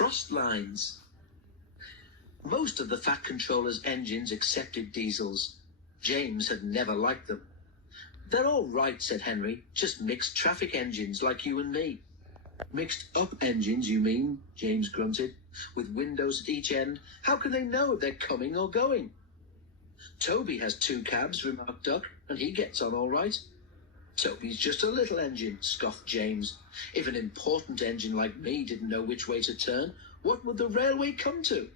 crossed lines. Most of the Fat Controller's engines accepted diesels. James had never liked them. "They're all right," said Henry, "just mixed traffic engines like you and me." "Mixed up engines, you mean?" James grunted. "With windows at each end, how can they know if they're coming or going?" "Toby has 2 cabs," remarked Duck, "and he gets on all right." "Toby's just a little engine," scoffed James. "If an important engine like me didn't know which way to turn, what would the railway come to?"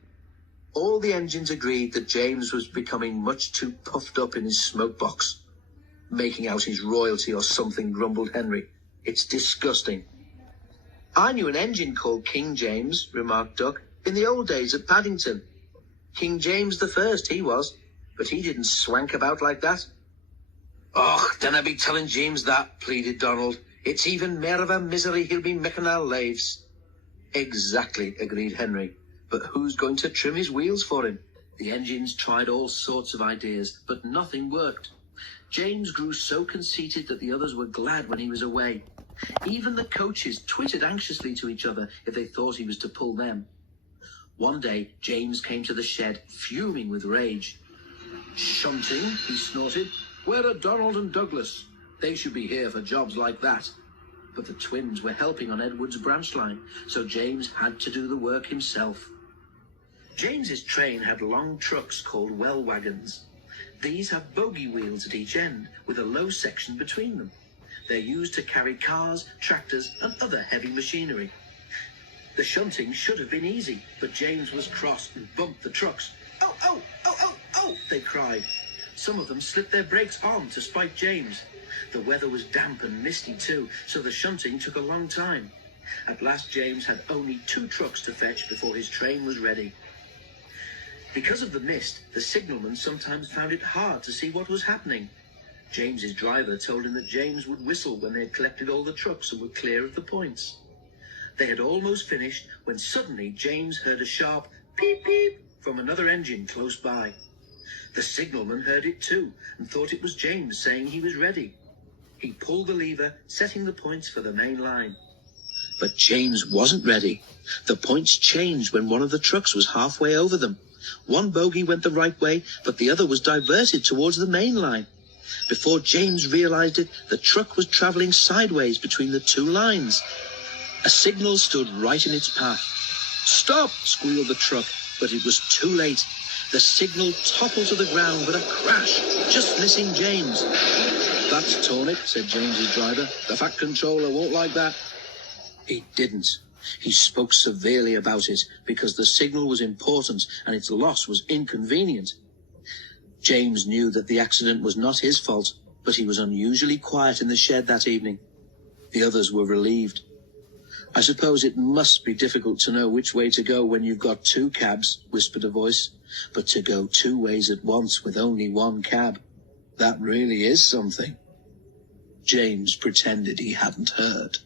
All the engines agreed that James was becoming much too puffed up in his smoke box. "Making out his royalty or something," grumbled Henry. "It's disgusting." "I knew an engine called King James," remarked Duck, "in the old days at Paddington. King James the First, he was, but he didn't swank about like that." "Och, dinna be telling James that," pleaded Donald. "It's even mair of a misery he'll be making our lives." "Exactly," agreed Henry. "But who's going to trim his wheels for him?" The engines tried all sorts of ideas, but nothing worked. James grew so conceited that the others were glad when he was away. Even the coaches twittered anxiously to each other if they thought he was to pull them. One day, James came to the shed, fuming with rage. "Shunting," he snorted. "Where are Donald and Douglas? They should be here for jobs like that." But the twins were helping on Edward's branch line, so James had to do the work himself. James's train had long trucks called well wagons. These have bogey wheels at each end, with a low section between them. They're used to carry cars, tractors, and other heavy machinery. The shunting should have been easy, but James was cross and bumped the trucks. "Oh, oh, oh, oh, oh," they cried. Some of them slipped their brakes on to spite James. The weather was damp and misty too, so the shunting took a long time. At last James had only 2 trucks to fetch before his train was ready. Because of the mist, the signalman sometimes found it hard to see what was happening. James's driver told him that James would whistle when they had collected all the trucks and were clear of the points. They had almost finished when suddenly James heard a sharp peep peep from another engine close by. The signalman heard it too and thought it was James saying he was ready. He pulled the lever, setting the points for the main line. But James wasn't ready. The points changed when one of the trucks was halfway over them. One bogie went the right way, but the other was diverted towards the main line. Before James realized it, the truck was traveling sideways between the 2 lines. A signal stood right in its path. "Stop!" squealed the truck, but it was too late. The signal toppled to the ground with a crash, just missing James. "That's torn it," said James's driver. "The Fat Controller won't like that." He didn't. He spoke severely about it because the signal was important and its loss was inconvenient. James knew that the accident was not his fault, but he was unusually quiet in the shed that evening. The others were relieved. "I suppose it must be difficult to know which way to go when you've got 2 cabs, whispered a voice. "But to go 2 ways at once with only 1 cab, that really is something." James pretended he hadn't heard.